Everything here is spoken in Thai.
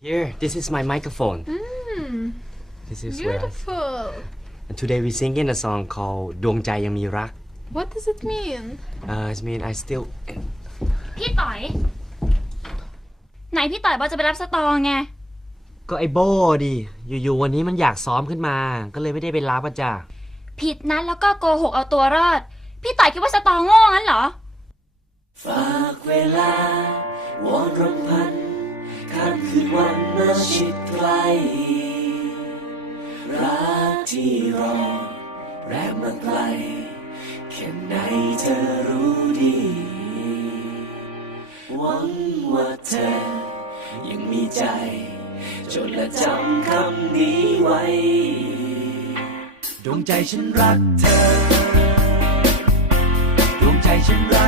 Here, this is my microphone. Mm, This is where I, beautiful. and today we singing a song called ดวงใจยังมีรัก What does it mean? Uh, it mean I still พี่ต่อย ไหนพี่ต่อยบอกจะไปรับสตองไง ก็ไอโบดิ อยู่ๆวันนี้มันอยากซ้อมขึ้นมา ก็เลยไม่ได้ไปรับอะจ้ะ ผิดนัดแล้วก็โกหกเอาตัวรอด พี่ต่อยคิดว่าสตองโง่งั้นเหรอ ฝากเวลาวอนรำพัน ข้ามคืนวันมาชิดไกล รักที่รอแรมมาไกล แค่ไหนเธอรู้ดี หวังว่าเธอยังมีใจ จนและจำคำนี้ไว้ ดวงใจฉันรักเธอ ดวงใจฉันรัก